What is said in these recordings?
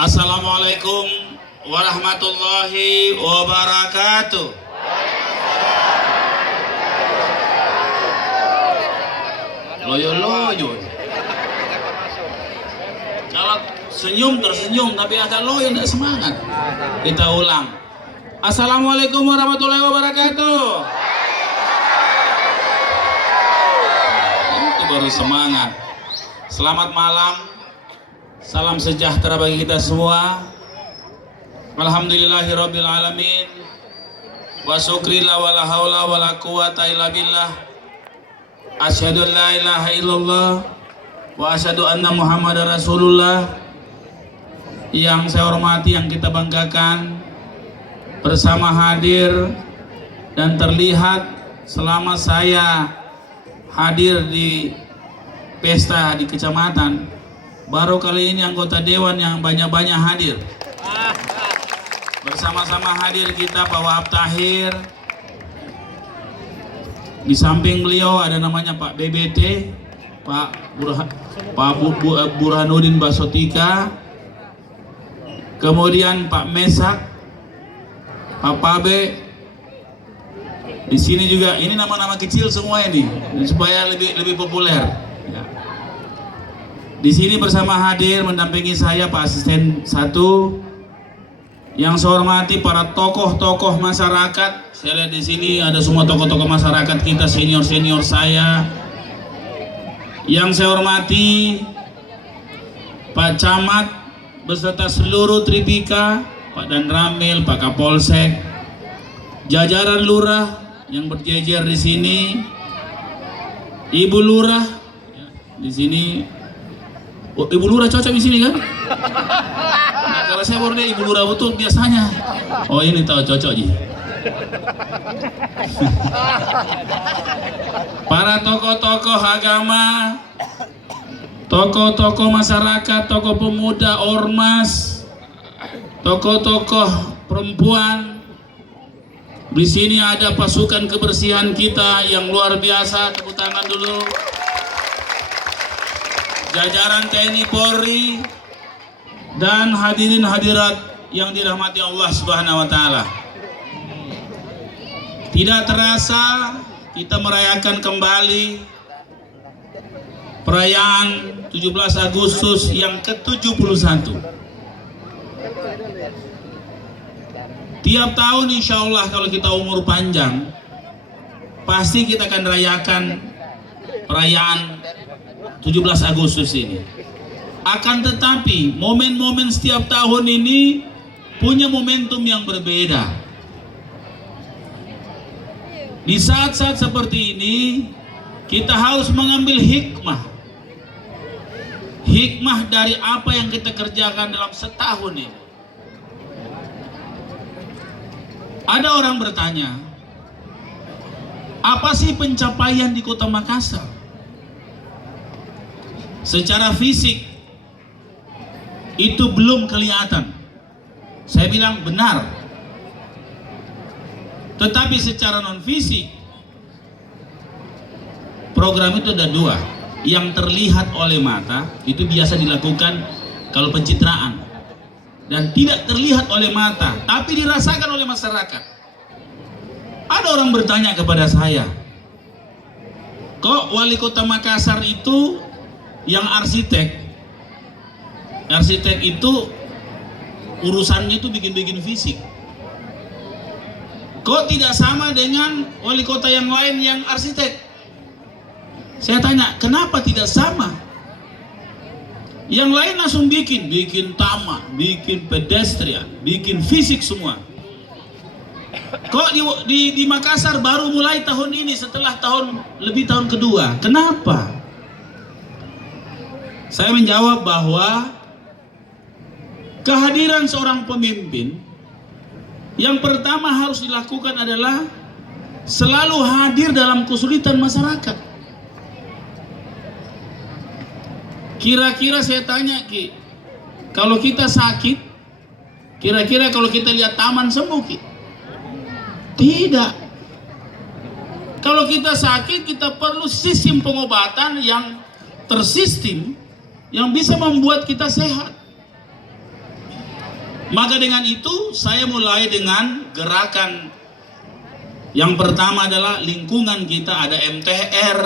Assalamualaikum warahmatullahi wabarakatuh. Loyo-loyo. Kalau senyum tersenyum tapi agak loyo tidak semangat. Kita ulang. Assalamualaikum warahmatullahi wabarakatuh. Itu baru semangat. Selamat malam. Salam sejahtera bagi kita semua. Alhamdulillahirabbil alamin. Wa syukrila wala haula wala quwata illa billah. Asyhadu an la ilaha illallah wa asyhadu anna Muhammadar Rasulullah. Yang saya hormati, yang kita banggakan, bersama hadir dan terlihat selama saya hadir di pesta di kecamatan, baru kali ini anggota dewan yang banyak-banyak hadir. Bersama-sama hadir kita Pak Wahab Tahir. Di samping beliau ada namanya Pak BBT, Pak Burhanuddin Basotika. Kemudian Pak Mesak, Pak Pabe. Di sini juga ini nama-nama kecil semua ini supaya lebih populer. Ya. Di sini bersama hadir mendampingi saya Pak Asisten 1. Yang saya hormati para tokoh-tokoh masyarakat. Saya lihat di sini ada semua tokoh-tokoh masyarakat kita, senior-senior saya. Yang saya hormati Pak Camat beserta seluruh Tripika, Pak Dan Ramil, Pak Kapolsek, jajaran lurah yang berjejer di sini, Ibu Lurah di sini. Oh, Ibu Lurah cocok di sini kan? Nah, kalau saya baru Ibu Lurah betul biasanya. Oh, ini tahu cocok ji. Para tokoh-tokoh agama, tokoh-tokoh masyarakat, tokoh pemuda, ormas, tokoh-tokoh perempuan. Di sini ada pasukan kebersihan kita yang luar biasa. Tepuk tangan dulu. Jajaran TNI Polri dan hadirin hadirat yang dirahmati Allah Subhanahu wa taala. Tidak terasa kita merayakan kembali perayaan 17 Agustus yang ke-71. Tiap tahun insya Allah kalau kita umur panjang, pasti kita akan rayakan perayaan 17 Agustus ini. Akan tetapi momen-momen setiap tahun ini punya momentum yang berbeda. Di saat-saat seperti ini kita harus mengambil hikmah. Hikmah dari apa yang kita kerjakan dalam setahun ini. Ada orang bertanya, apa sih pencapaian di Kota Makassar? Secara fisik itu belum kelihatan. Saya bilang benar. Tetapi secara non fisik, program itu ada 2. Yang terlihat oleh mata itu biasa dilakukan kalau pencitraan, dan tidak terlihat oleh mata tapi dirasakan oleh masyarakat. Ada orang bertanya kepada saya, kok wali kota Makassar itu yang arsitek itu urusannya itu bikin-bikin fisik, kok tidak sama dengan wali kota yang lain yang arsitek? Saya tanya, kenapa tidak sama? Yang lain langsung bikin taman, bikin pedestrian, bikin fisik semua. Kok di Makassar baru mulai tahun ini setelah tahun kedua? Kenapa? Saya menjawab bahwa kehadiran seorang pemimpin yang pertama harus dilakukan adalah selalu hadir dalam kesulitan masyarakat. Kira-kira saya tanya Ki, kalau kita sakit, kira-kira kalau kita lihat taman sembuh Ki? Tidak. Kalau kita sakit, kita perlu sistem pengobatan yang tersistem, yang bisa membuat kita sehat. Maka dengan itu saya mulai dengan gerakan yang pertama adalah lingkungan kita, ada MTR,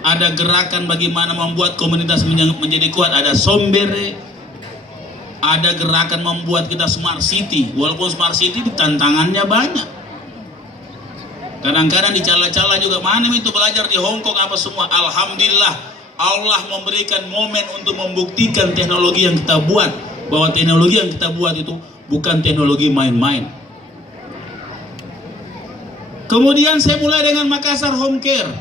ada gerakan bagaimana membuat komunitas menjadi kuat, ada Sombere, ada gerakan membuat kita smart city. Walaupun smart city tantangannya banyak, kadang-kadang dicala-cala juga, mana itu belajar di Hong Kong apa semua. Alhamdulillah Allah memberikan momen untuk membuktikan teknologi yang kita buat, bahwa teknologi yang kita buat itu bukan teknologi main-main. Kemudian saya mulai dengan Makassar Home Care.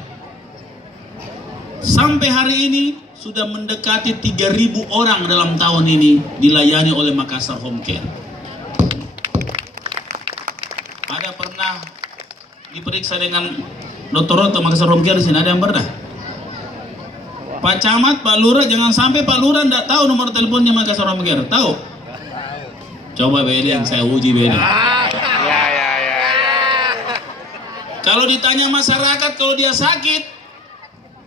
Sampai hari ini sudah mendekati 3.000 orang dalam tahun ini dilayani oleh Makassar Home Care. Ada pernah diperiksa dengan Dr. Roto Makassar Home Care di sini? Ada yang pernah? Pak Camat, Pak Lurah, jangan sampai Pak Lurah tidak tahu nomor teleponnya Makassar Home Care. Tahu? Coba bedeng, saya uji bedeng. Kalau ditanya masyarakat, kalau dia sakit,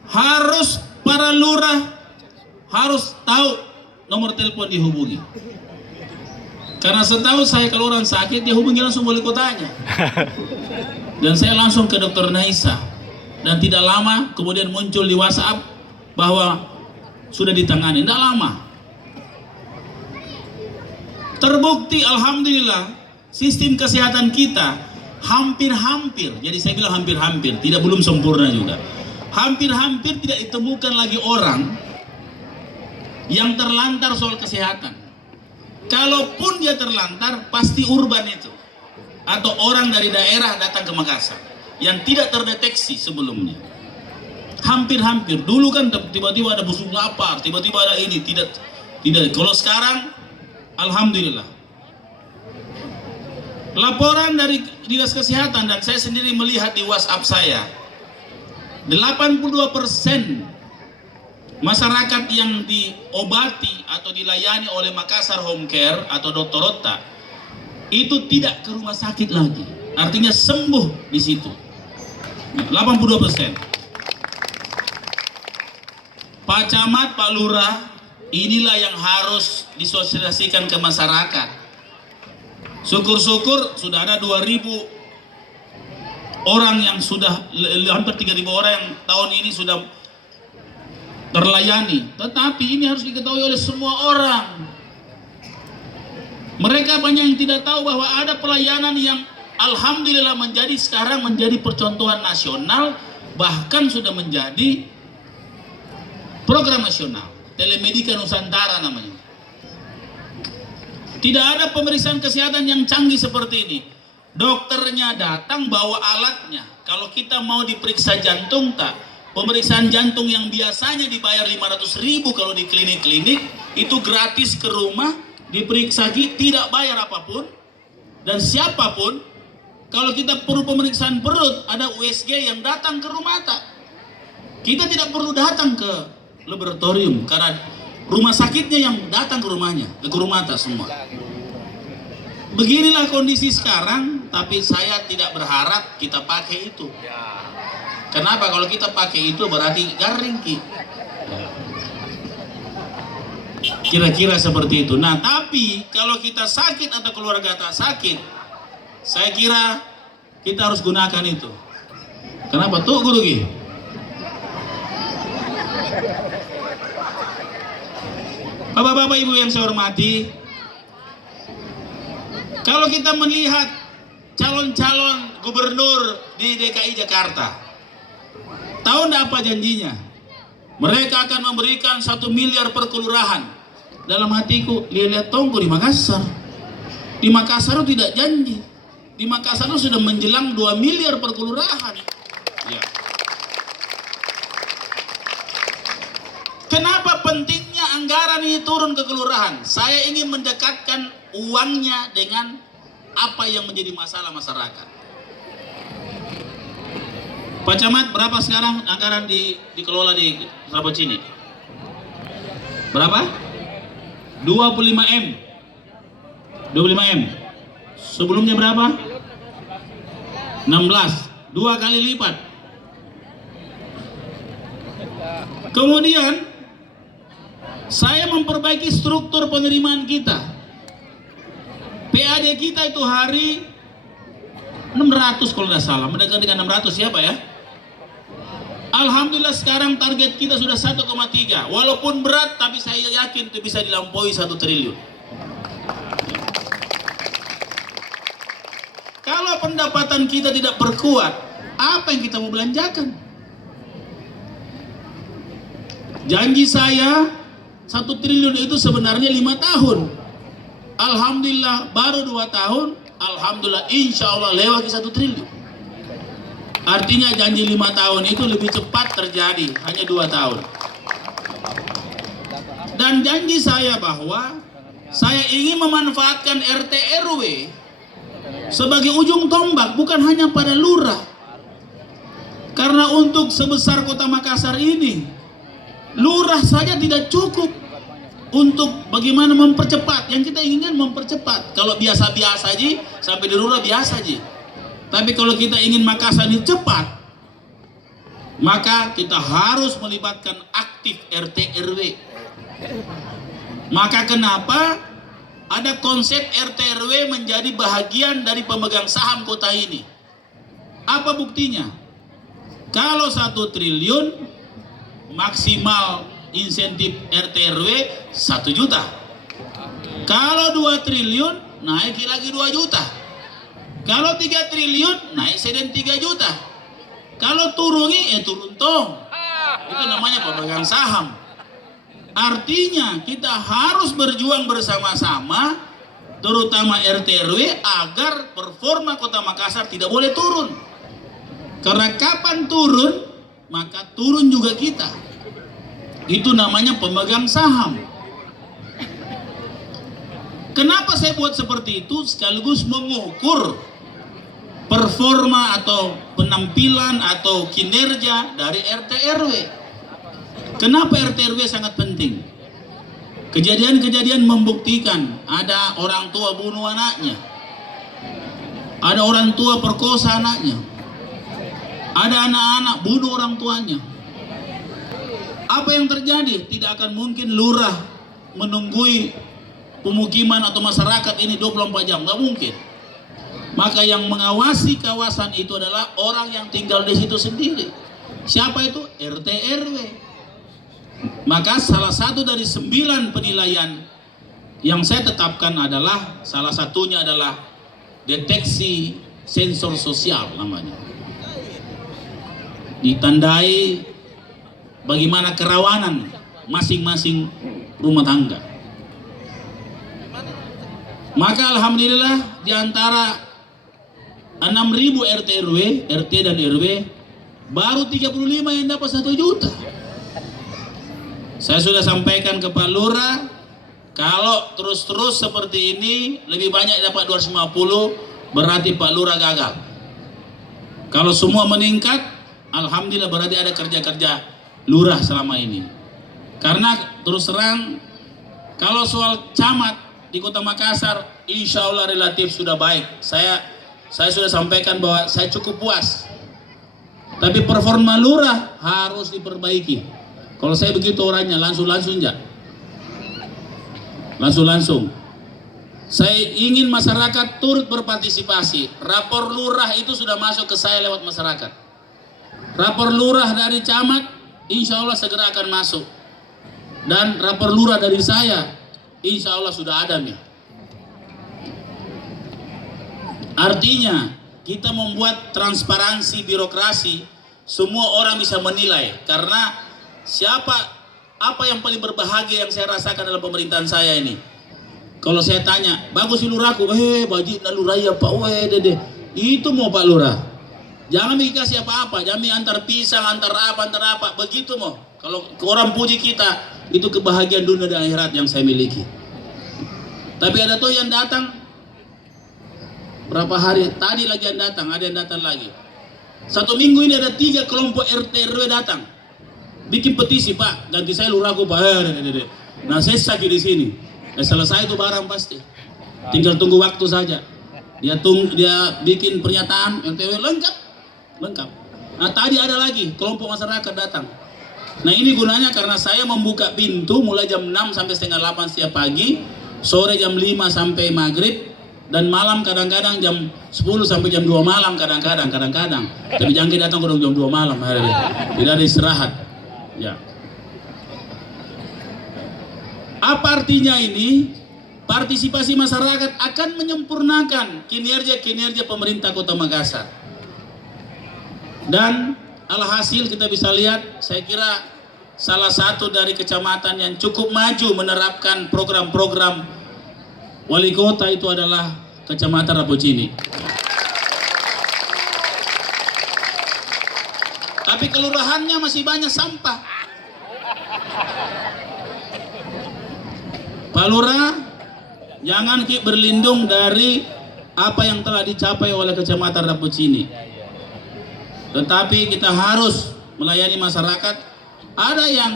harus para lurah harus tahu nomor telepon dihubungi. Karena setahu saya kalau orang sakit dia hubungi langsung wali kotanya. Dan saya langsung ke Dr. Naisa. Dan tidak lama kemudian muncul di WhatsApp bahwa sudah ditangani. Tidak lama. Terbukti alhamdulillah sistem kesehatan kita hampir-hampir, jadi saya bilang hampir-hampir, tidak belum sempurna juga. Hampir-hampir tidak ditemukan lagi orang yang terlantar soal kesehatan. Kalaupun dia terlantar, pasti urban itu, atau orang dari daerah datang ke Makassar yang tidak terdeteksi sebelumnya. Hampir-hampir. Dulu kan tiba-tiba ada busuk lapar, tiba-tiba ada ini, tidak. Kalau sekarang, alhamdulillah. Laporan dari Dinas Kesehatan dan saya sendiri melihat di WhatsApp saya, 82% masyarakat yang diobati atau dilayani oleh Makassar Home Care atau Dr. Rotta itu tidak ke rumah sakit lagi. Artinya sembuh di situ. 82%. Pak Camat, Pak Lurah, inilah yang harus disosialisasikan ke masyarakat. Syukur-syukur sudah ada 2.000 orang yang sudah, hampir 3.000 orang yang tahun ini sudah terlayani. Tetapi ini harus diketahui oleh semua orang. Mereka banyak yang tidak tahu bahwa ada pelayanan yang alhamdulillah sekarang menjadi percontohan nasional, bahkan sudah menjadi program nasional. Telemedika Nusantara namanya. Tidak ada pemeriksaan kesehatan yang canggih seperti ini. Dokternya datang bawa alatnya. Kalau kita mau diperiksa jantung tak, pemeriksaan jantung yang biasanya dibayar 500.000 kalau di klinik-klinik, itu gratis ke rumah, diperiksa tidak bayar apapun. Dan siapapun, kalau kita perlu pemeriksaan perut, ada USG yang datang ke rumah tak. Kita tidak perlu datang ke laboratorium karena rumah sakitnya yang datang ke rumahnya, ke rumah tak semua. Beginilah kondisi sekarang, tapi saya tidak berharap kita pakai itu. Kenapa? Kalau kita pakai itu berarti garing ki. Kira-kira seperti itu. Nah, tapi kalau kita sakit atau keluarga tak sakit, saya kira kita harus gunakan itu. Kenapa? Tuh guru ki. Bapak-bapak, ibu yang saya hormati, kalau kita melihat calon-calon gubernur di DKI Jakarta, tahu enggak apa janjinya? Mereka akan memberikan 1 miliar per kelurahan. Dalam hatiku, lihat tonggo di Makassar. Di Makassar itu tidak janji. Di Makassar itu sudah menjelang 2 miliar per kelurahan. Ya. Kenapa pentingnya anggaran ini turun ke kelurahan? Saya ingin mendekatkan uangnya dengan apa yang menjadi masalah masyarakat. Pak Camat, berapa sekarang anggaran dikelola di Rapocini? Berapa? 25M. 25M. Sebelumnya berapa? 16. 2 kali lipat. Kemudian saya memperbaiki struktur penerimaan kita. PAD kita itu hari 600 kalau tidak salah, mendekati dengan 600 ya Pak ya. Alhamdulillah sekarang target kita sudah 1,3. Walaupun berat, tapi saya yakin itu bisa dilampaui 1 triliun. Kalau pendapatan kita tidak berkuat, apa yang kita mau belanjakan? Janji saya 1 triliun itu sebenarnya 5 tahun. Alhamdulillah baru 2 tahun. Alhamdulillah insya Allah lewat 1 triliun. Artinya janji 5 tahun itu lebih cepat terjadi, hanya 2 tahun. Dan janji saya bahwa saya ingin memanfaatkan RT RW sebagai ujung tombak, bukan hanya pada lurah. Karena untuk sebesar kota Makassar ini, lurah saja tidak cukup untuk bagaimana mempercepat. Yang kita inginkan mempercepat. Kalau biasa-biasa aja, sampai di lurah biasa aja. Tapi kalau kita ingin Makassar ini cepat, maka kita harus melibatkan aktif RT RW. Maka kenapa ada konsep RT RW menjadi bahagian dari pemegang saham kota ini? Apa buktinya? Kalau 1 triliun maksimal insentif RT RW 1 juta. Kalau 2 triliun naik lagi 2 juta. Kalau 3 triliun naik seden 3 juta. Kalau turuni turun tong. Itu namanya pemegang saham. Artinya kita harus berjuang bersama-sama, terutama RT RW, agar performa kota Makassar tidak boleh turun. Karena kapan turun, maka turun juga kita. Itu namanya pemegang saham. Kenapa saya buat seperti itu? Sekaligus mengukur performa atau penampilan atau kinerja dari RT RW. Kenapa RT RW sangat penting? Kejadian-kejadian membuktikan ada orang tua bunuh anaknya, ada orang tua perkosa anaknya, ada anak-anak bunuh orang tuanya. Apa yang terjadi? Tidak akan mungkin lurah menunggui pemukiman atau masyarakat ini 24 jam, nggak mungkin. Maka yang mengawasi kawasan itu adalah orang yang tinggal di situ sendiri. Siapa itu? RT RW. Maka salah satu dari 9 penilaian yang saya tetapkan adalah, salah satunya adalah deteksi sensor sosial namanya. Ditandai bagaimana kerawanan masing-masing rumah tangga. Maka alhamdulillah di antara 6.000 RT RW, RT dan RW, baru 35 yang dapat 1 juta. Saya sudah sampaikan ke Pak Lurah, kalau terus-terus seperti ini lebih banyak dapat 250, berarti Pak Lurah gagal. Kalau semua meningkat, alhamdulillah berarti ada kerja-kerja lurah selama ini. Karena terus terang, kalau soal camat di Kota Makassar, insya Allah relatif sudah baik. Saya sudah sampaikan bahwa saya cukup puas. Tapi performa lurah harus diperbaiki. Kalau saya begitu orangnya langsung aja. Langsung. Saya ingin masyarakat turut berpartisipasi. Rapor lurah itu sudah masuk ke saya lewat masyarakat. Rapor lurah dari camat, insya Allah segera akan masuk. Dan rapor lurah dari saya, insya Allah sudah ada nih. Artinya kita membuat transparansi birokrasi, semua orang bisa menilai. Karena apa yang paling berbahagia yang saya rasakan dalam pemerintahan saya ini? Kalau saya tanya, bagus lurahku, bajik na lurah ya Pak, dede. Itu mau Pak Lurah. Jangan dikasih apa-apa, jangan antar pisang, antar apa, begitu mau. Kalau orang puji kita, itu kebahagiaan dunia dan akhirat yang saya miliki. Tapi ada tuh yang datang berapa hari tadi lagi yang datang, ada yang datang lagi. 1 minggu ini ada 3 kelompok RT RW datang, bikin petisi, Pak ganti saya lurahku Pak. Nah saya sakit di sini. Selesai itu barang pasti. Tinggal tunggu waktu saja. Dia bikin pernyataan RTW lengkap. Nah tadi ada lagi kelompok masyarakat datang. Nah ini gunanya karena saya membuka pintu mulai jam 6 sampai setengah 8 setiap pagi, sore jam 5 sampai maghrib, Dan malam kadang-kadang jam 10 sampai jam 2 malam kadang-kadang. Tapi jangan kita datang ke jam 2 malam. Tidak ada istirahat. Ya. Apa artinya ini? Partisipasi masyarakat akan menyempurnakan kinerja pemerintah Kota Makassar. Dan alhasil kita bisa lihat, saya kira salah satu dari kecamatan yang cukup maju menerapkan program-program wali kota itu adalah Kecamatan Rapocini. Tapi kelurahannya masih banyak sampah. Pak Lurah, jangan berlindung dari apa yang telah dicapai oleh Kecamatan Rapocini. Tetapi kita harus melayani masyarakat. Ada yang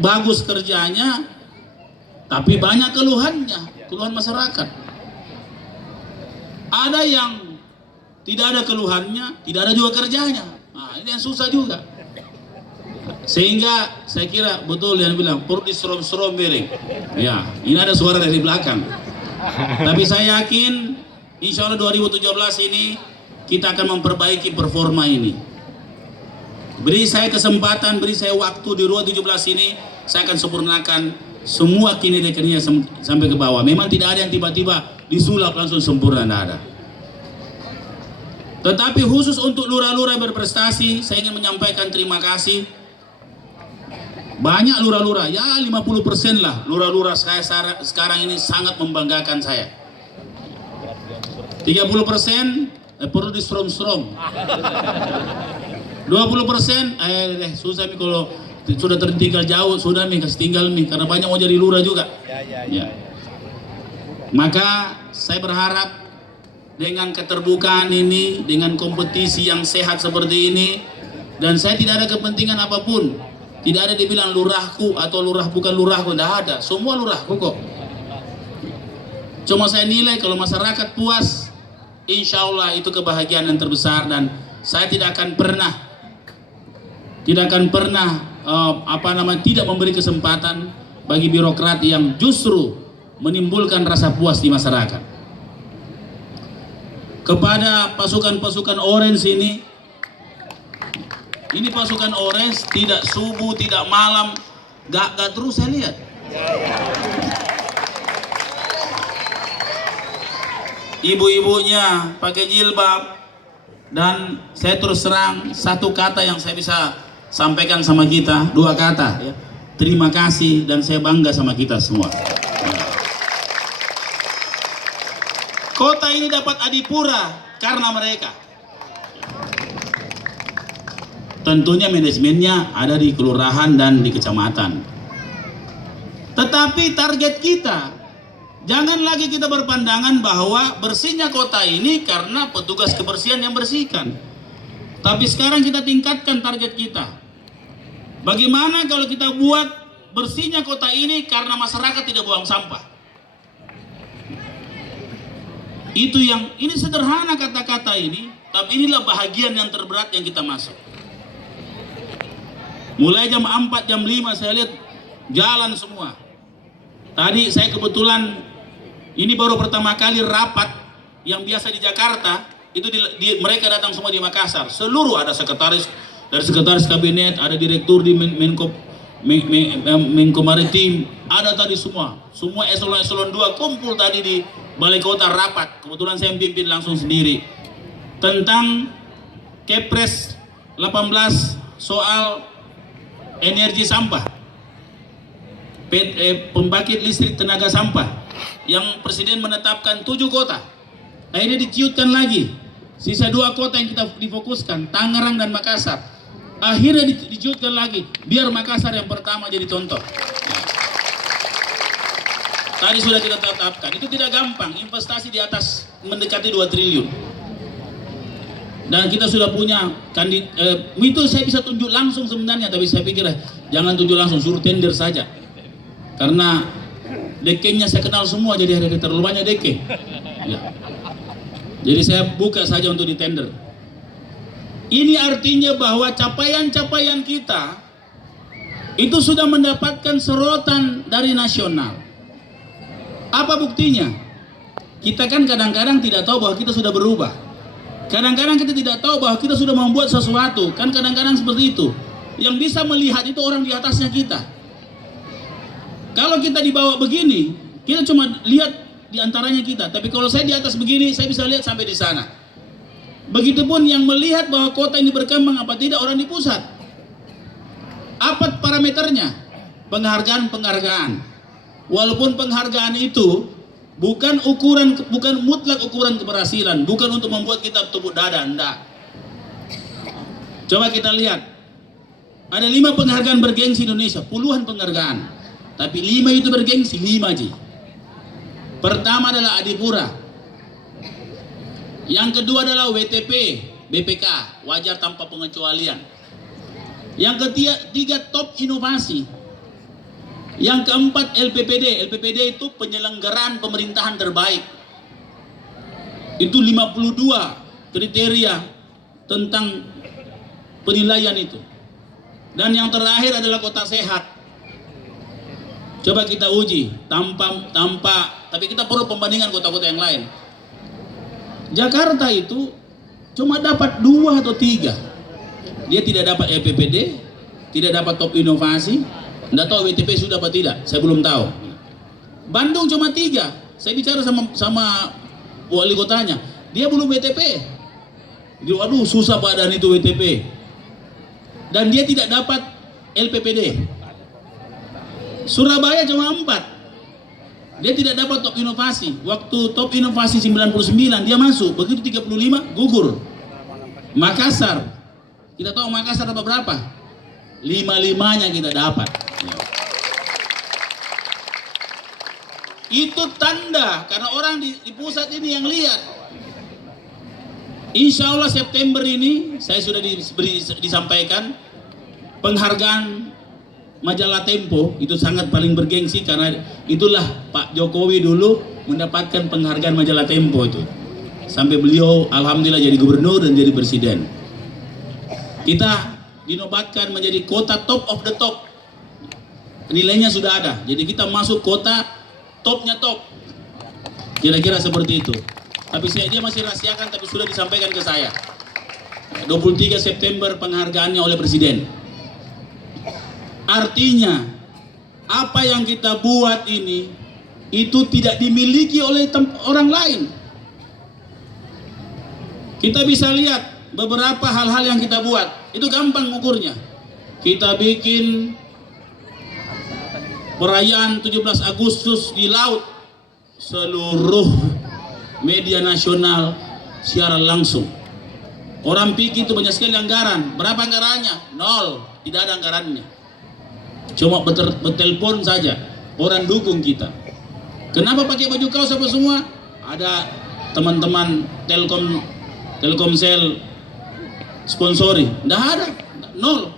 bagus kerjanya, tapi banyak keluhan masyarakat. Ada yang tidak ada keluhannya, tidak ada juga kerjanya. Nah, ini yang susah juga. Sehingga saya kira betul yang bilang perlu diserom-serom bering. Ya, ini ada suara dari belakang. Tapi saya yakin insya Allah 2017 ini kita akan memperbaiki performa ini. Beri saya kesempatan, beri saya waktu di 2017 ini, saya akan sempurnakan semua kinerja sampai ke bawah. Memang tidak ada yang tiba-tiba disulap langsung sempurna, tidak ada. Tetapi khusus untuk lurah-lurah berprestasi, saya ingin menyampaikan terima kasih. Banyak lurah-lurah, ya 50% lah lurah-lurah saya sekarang ini sangat membanggakan saya. 30% perlu di-strom-strom. 20% susah nih kalau sudah tertinggal jauh, sudah nih kasih tinggal nih karena banyak mau jadi lurah juga. Ya. Maka saya berharap dengan keterbukaan ini, dengan kompetisi yang sehat seperti ini, dan saya tidak ada kepentingan apapun. Tidak ada dibilang lurahku atau lurah bukan lurahku, tidak ada. Semua lurahku kok. Cuma saya nilai kalau masyarakat puas, insya Allah itu kebahagiaan yang terbesar, dan saya tidak akan pernah tidak memberi kesempatan bagi birokrat yang justru menimbulkan rasa puas di masyarakat. Kepada pasukan-pasukan orange ini pasukan orange tidak subuh, tidak malam, gak terus saya lihat. Ibu-ibunya pakai jilbab, dan saya terus terang satu kata yang saya bisa sampaikan sama kita, dua kata ya. Terima kasih, dan saya bangga sama kita semua. Kota ini dapat adipura karena mereka. Tentunya manajemennya ada di kelurahan dan di kecamatan. Tetapi target kita, jangan lagi kita berpandangan bahwa bersihnya kota ini karena petugas kebersihan yang bersihkan. Tapi sekarang kita tingkatkan target kita. Bagaimana kalau kita buat bersihnya kota ini karena masyarakat tidak buang sampah? Ini sederhana kata-kata ini, tapi inilah bahagian yang terberat yang kita masuk. Mulai jam 4, jam 5 saya lihat jalan semua. Tadi saya kebetulan, ini baru pertama kali rapat yang biasa di Jakarta, itu mereka datang semua di Makassar. Seluruh ada sekretaris, dari sekretaris kabinet, ada direktur di Menko Maritim, ada tadi semua eselon 2 kumpul tadi di Balai Kota rapat. Kebetulan saya pimpin langsung sendiri tentang Kepres 18 soal energi sampah, pembangkit listrik tenaga sampah, yang Presiden menetapkan 7 kota. Akhirnya diciutkan lagi, sisa 2 kota yang kita difokuskan, Tangerang dan Makassar. Akhirnya diciutkan lagi, biar Makassar yang pertama jadi contoh. Tadi sudah kita tetapkan, itu tidak gampang, investasi di atas mendekati 2 triliun. Dan kita sudah punya itu saya bisa tunjuk langsung sebenarnya, tapi saya pikir jangan tunjuk langsung, suruh tender saja. Karena dekengnya saya kenal semua, jadi ada terlalu banyak dekeng. Ya. Jadi saya buka saja untuk di tender. Ini artinya bahwa capaian-capaian kita itu sudah mendapatkan sorotan dari nasional. Apa buktinya? Kita kan kadang-kadang tidak tahu bahwa kita sudah berubah. Kadang-kadang kita tidak tahu bahwa kita sudah membuat sesuatu. Kan kadang-kadang seperti itu. Yang bisa melihat itu orang di atasnya kita. Kalau kita dibawa begini, kita cuma lihat di antaranya kita. Tapi kalau saya di atas begini, saya bisa lihat sampai di sana. Begitupun yang melihat bahwa kota ini berkembang apa tidak orang di pusat. Apa parameternya? Penghargaan. Walaupun penghargaan itu bukan mutlak ukuran keberhasilan, bukan untuk membuat kita tepuk dada, enggak. Coba kita lihat. Ada 5 penghargaan bergengsi Indonesia, puluhan penghargaan. Tapi 5 itu bergengsi, 5 aja. Pertama adalah Adipura. Yang kedua adalah WTP, BPK, wajar tanpa pengecualian. Yang ketiga top inovasi. Yang keempat LPPD. LPPD itu penyelenggaraan pemerintahan terbaik. Itu 52 kriteria tentang penilaian itu. Dan yang terakhir adalah kota sehat. Coba kita uji tapi kita perlu pembandingan kota-kota yang lain. Jakarta itu cuma dapat 2 atau 3. Dia tidak dapat LPPD, tidak dapat top inovasi, tidak tahu WTP sudah apa tidak, saya belum tahu. Bandung cuma 3. Saya bicara sama wali kotanya, dia belum WTP. Dia, aduh susah badan itu WTP. Dan dia tidak dapat LPPD. Surabaya cuma 4. Dia tidak dapat top inovasi. Waktu top inovasi 99 dia masuk, begitu 35 gugur. Makassar, kita tahu Makassar dapat berapa? 5-5-nya kita dapat. Itu tanda karena orang di pusat ini yang lihat. Insya Allah September ini saya sudah disampaikan penghargaan majalah Tempo itu sangat paling bergengsi karena itulah Pak Jokowi dulu mendapatkan penghargaan majalah Tempo itu. Sampai beliau alhamdulillah jadi gubernur dan jadi presiden. Kita dinobatkan menjadi kota top of the top. Nilainya sudah ada. Jadi kita masuk kota topnya top. Kira-kira seperti itu. Tapi dia masih rahasiakan tapi sudah disampaikan ke saya. 23 September penghargaannya oleh presiden. Artinya apa yang kita buat ini itu tidak dimiliki oleh orang lain. Kita bisa lihat beberapa hal-hal yang kita buat. Itu gampang ukurnya. Kita bikin perayaan 17 Agustus di laut. Seluruh media nasional siaran langsung. Orang pikir itu banyak sekali anggaran. Berapa anggarannya? 0. Tidak ada anggarannya. Cuma bertelepon saja. Orang dukung kita. Kenapa pakai baju kaos apa semua? Ada teman-teman Telkomsel sponsori. Tidak ada. 0.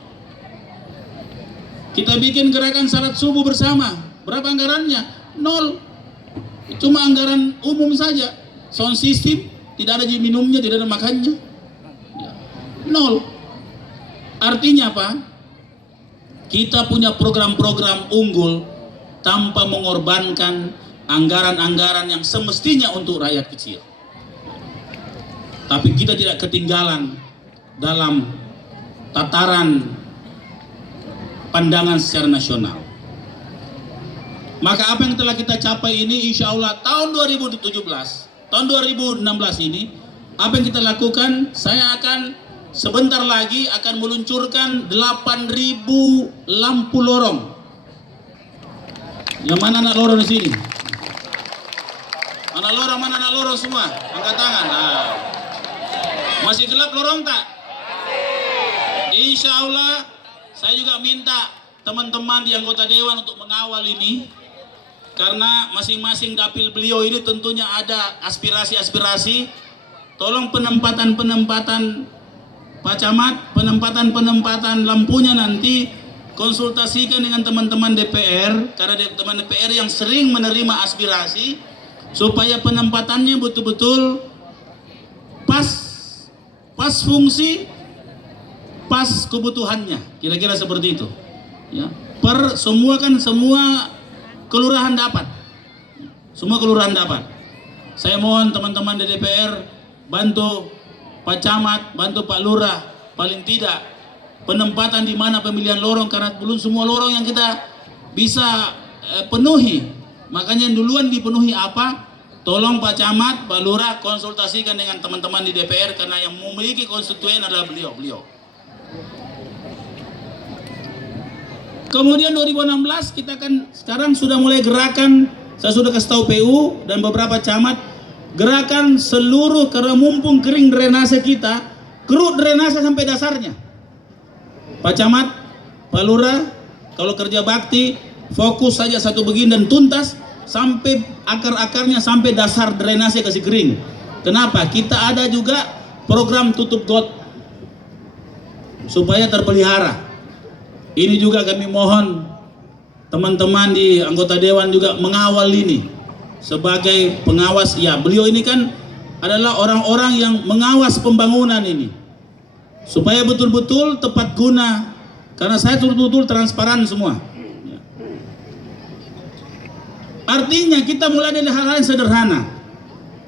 Kita bikin gerakan salat subuh bersama. Berapa anggarannya? 0. Cuma anggaran umum saja. Sound system, tidak ada minumnya, tidak ada makannya. 0. Artinya apa? Kita punya program-program unggul tanpa mengorbankan anggaran-anggaran yang semestinya untuk rakyat kecil. Tapi kita tidak ketinggalan dalam tataran pandangan secara nasional. Maka apa yang telah kita capai ini insya Allah tahun 2017, tahun 2016 ini, apa yang kita lakukan, saya akan sebentar lagi akan meluncurkan 8.000 lampu lorong. Yang mana anak lorong di sini? Mana anak lorong semua? Angkat tangan. Nah. Masih gelap lorong tak? Insya Allah saya juga minta teman-teman di anggota dewan untuk mengawal ini. Karena masing-masing dapil beliau ini tentunya ada aspirasi-aspirasi. Tolong penempatan Pak Camat, penempatan lampunya nanti konsultasikan dengan teman-teman DPR. Karena teman DPR yang sering menerima aspirasi. Supaya penempatannya betul-betul pas fungsi, pas kebutuhannya. Kira-kira seperti itu. Ya. Semua kelurahan dapat. Semua kelurahan dapat. Saya mohon teman-teman di DPR bantu Pak Camat, bantu Pak Lurah, paling tidak penempatan di mana pemilihan lorong, karena belum semua lorong yang kita bisa penuhi. Makanya duluan dipenuhi apa? Tolong Pak Camat, Pak Lurah konsultasikan dengan teman-teman di DPR, karena yang memiliki konstituen adalah beliau. Kemudian 2016 kita kan sekarang sudah mulai gerakan, saya sudah kasih tahu PU dan beberapa camat, gerakan seluruh, karena mumpung kering drainase kita, keruk drainase sampai dasarnya. Pak Camat, Pak Lurah, kalau kerja bakti fokus saja satu begini dan tuntas sampai akar-akarnya, sampai dasar drainase kasih kering. Kenapa? Kita ada juga program tutup got supaya terpelihara. Ini juga kami mohon teman-teman di anggota dewan juga mengawal ini sebagai pengawas. Ya, beliau ini kan adalah orang-orang yang mengawas pembangunan ini supaya betul-betul tepat guna, karena saya betul-betul transparan semua. Artinya kita mulai dari hal-hal yang sederhana.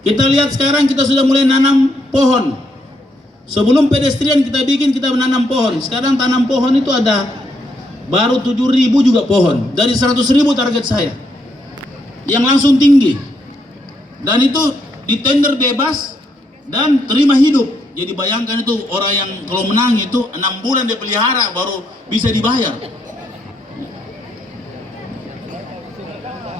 Kita lihat sekarang kita sudah mulai nanam pohon. Sebelum pedestrian kita bikin, kita menanam pohon. Sekarang tanam pohon itu ada baru 7.000 juga pohon dari 100.000 target saya yang langsung tinggi, dan itu di tender bebas dan terima hidup. Jadi bayangkan itu orang yang kalau menang itu 6 bulan dia pelihara baru bisa dibayar.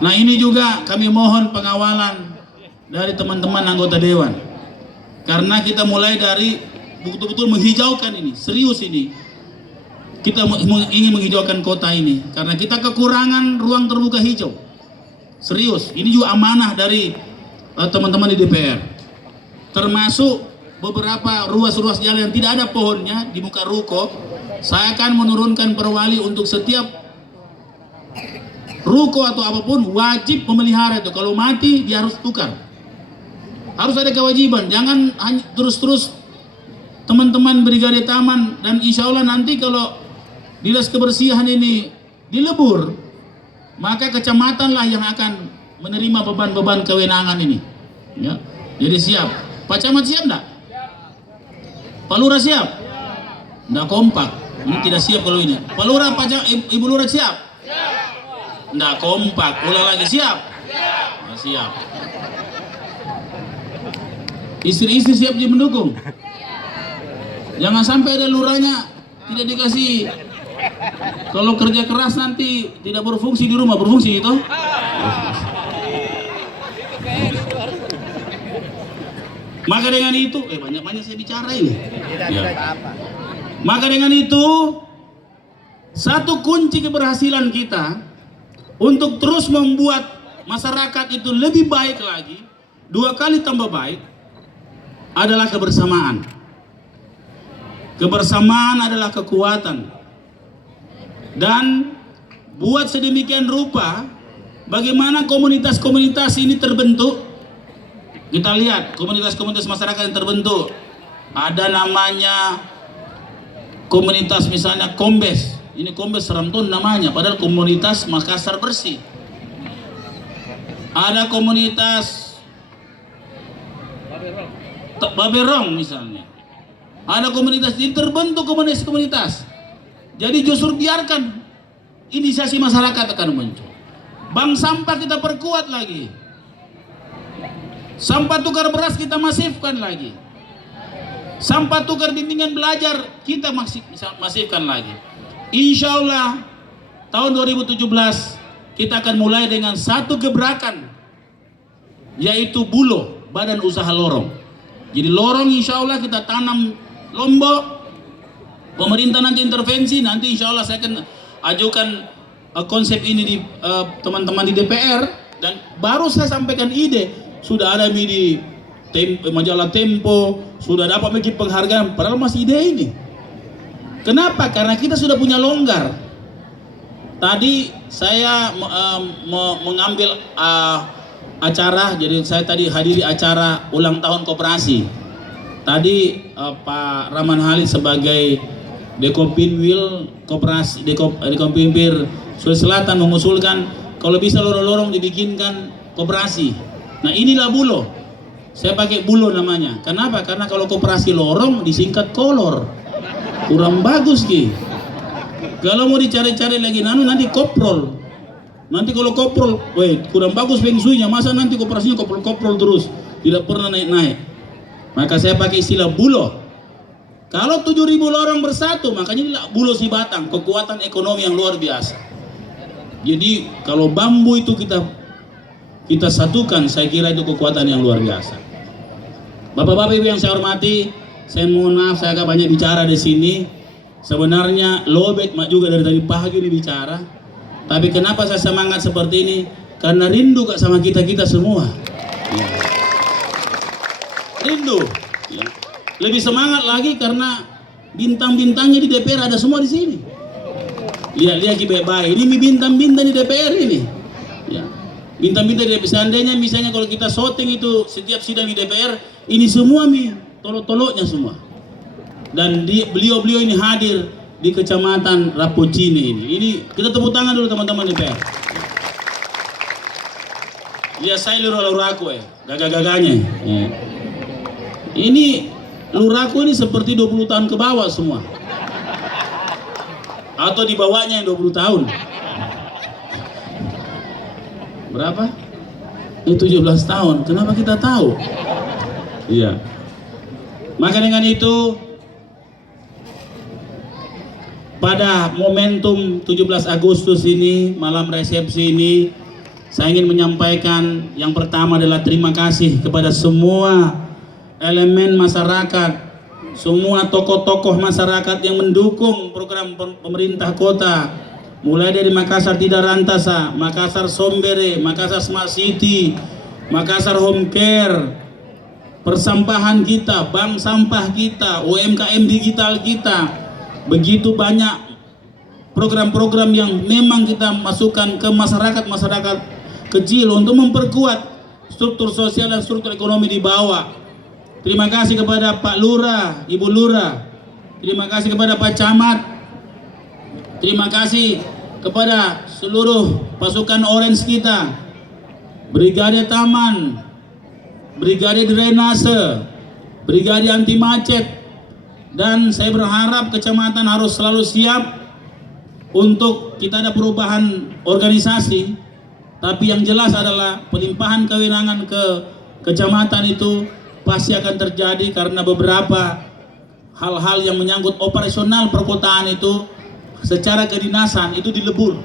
Nah, ini juga kami mohon pengawalan dari teman-teman anggota dewan, karena kita mulai dari betul-betul menghijaukan ini, serius ini. Kita ingin menghijaukan kota ini karena kita kekurangan ruang terbuka hijau. Serius, ini juga amanah dari teman-teman di DPR. Termasuk beberapa ruas-ruas jalan yang tidak ada pohonnya di muka ruko, saya akan menurunkan perwali untuk setiap ruko atau apapun wajib memelihara itu. Kalau mati dia harus tukar. Harus ada kewajiban, jangan terus-terus teman-teman brigade taman, dan insya Allah nanti kalau dinas kebersihan ini dilebur, maka kecamatanlah yang akan menerima beban-beban kewenangan ini. Ya. Jadi siap. Pak Camat siap enggak? Pak Lurah siap? Enggak kompak. Ini tidak siap kalau ini. Pak Lurah, Ibu Lurah siap? Enggak kompak. Ulang lagi, siap? Nah, siap. Istri-istri siap mendukung? Jangan sampai ada lurahnya tidak dikasih. Kalau kerja keras nanti tidak berfungsi di rumah, berfungsi itu. Maka dengan itu, banyak-banyak saya bicara ini. Ya. Maka dengan itu, satu kunci keberhasilan kita untuk terus membuat masyarakat itu lebih baik lagi, 2 kali tambah baik, adalah kebersamaan. Kebersamaan adalah kekuatan. Dan buat sedemikian rupa bagaimana komunitas-komunitas ini terbentuk. Kita lihat komunitas-komunitas masyarakat yang terbentuk. Ada namanya komunitas misalnya Kombes. Ini Kombes Seramton namanya, padahal komunitas Makassar Bersih. Ada komunitas Baberong misalnya. Ada komunitas, ini terbentuk komunitas-komunitas. Jadi justru biarkan inisiasi masyarakat akan muncul. Bank sampah kita perkuat lagi. Sampah tukar beras kita masifkan lagi. Sampah tukar bimbingan belajar kita masifkan lagi. Insya Allah tahun 2017 kita akan mulai dengan satu gebrakan, yaitu BULO, Badan Usaha Lorong. Jadi lorong insya Allah kita tanam Lombok. Pemerintah nanti intervensi, nanti insya Allah saya akan ajukan konsep ini di teman-teman di DPR, dan baru saya sampaikan ide, sudah ada di majalah Tempo, sudah dapat bikin penghargaan, padahal masih ide ini. Kenapa? Karena kita sudah punya longgar. Tadi saya mengambil acara, jadi saya tadi hadiri acara ulang tahun koperasi. Tadi Pak Rahman Halid sebagai Dekopinwil Koperasi Dekopinwil Sulawesi Selatan mengusulkan kalau bisa lorong-lorong dibikinkan koperasi. Nah, inilah BULO. Saya pakai bulo namanya. Kenapa? Karena kalau koperasi lorong disingkat kolor. Kurang bagus ki. Kalau mau dicari-cari lagi nanti koprol. Nanti kalau koprol, wait, kurang bagus feng shui-nya. Masa nanti koperasinya koprol-koprol terus, tidak pernah naik-naik. Maka saya pakai istilah bulo. Kalau 7.000 lorong bersatu, makanya bulo si batang, kekuatan ekonomi yang luar biasa. Jadi kalau bambu itu kita satukan, saya kira itu kekuatan yang luar biasa. Bapak-bapak ibu yang saya hormati, saya mohon maaf saya agak banyak bicara di sini. Sebenarnya lobet juga dari tadi pagi ini bicara. Tapi kenapa saya semangat seperti ini? Karena rindu kak sama kita semua. Ya. Rindu. Ya. Lebih semangat lagi karena bintang-bintangnya di DPR ada semua di sini. Lihat baik-baik. Ini bintang-bintang di DPR ini. Ya. Bintang-bintang di DPR. Seandainya misalnya kalau kita syuting itu setiap sidang di DPR, ini semua tolok-toloknya semua. Dan beliau-beliau ini hadir di Kecamatan Rapocini ini. Ini kita tepuk tangan dulu teman-teman DPR. Lihat saya luraku gagah-gagahnya. Ya. Ini luraku ini seperti 20 tahun ke bawah semua. Atau di bawahnya yang 20 tahun. Berapa? 17 tahun. Kenapa kita tahu? Iya. Maka dengan itu pada momentum 17 Agustus ini, malam resepsi ini, saya ingin menyampaikan yang pertama adalah terima kasih kepada semua elemen masyarakat, semua tokoh-tokoh masyarakat yang mendukung program pemerintah kota, mulai dari Makassar Tidak Rantasa, Makassar Sombere, Makassar Smart City, Makassar Home Care, persampahan kita, bank sampah kita, UMKM digital kita, begitu banyak program-program yang memang kita masukkan ke masyarakat kecil untuk memperkuat struktur sosial dan struktur ekonomi di bawah. Terima kasih kepada Pak Lurah, Ibu Lurah. Terima kasih kepada Pak Camat. Terima kasih kepada seluruh pasukan Orange kita. Brigade Taman, Brigade Drainase, Brigade Anti Macet. Dan saya berharap kecamatan harus selalu siap untuk kita ada perubahan organisasi. Tapi yang jelas adalah pelimpahan kewenangan ke kecamatan itu pasti akan terjadi karena beberapa hal-hal yang menyangkut operasional perkotaan itu secara kedinasan itu dilebur.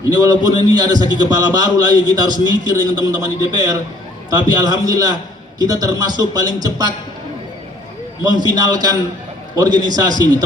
Ini walaupun ini ada sakit kepala baru lagi, kita harus mikir dengan teman-teman di DPR, tapi alhamdulillah kita termasuk paling cepat memfinalkan organisasi ini.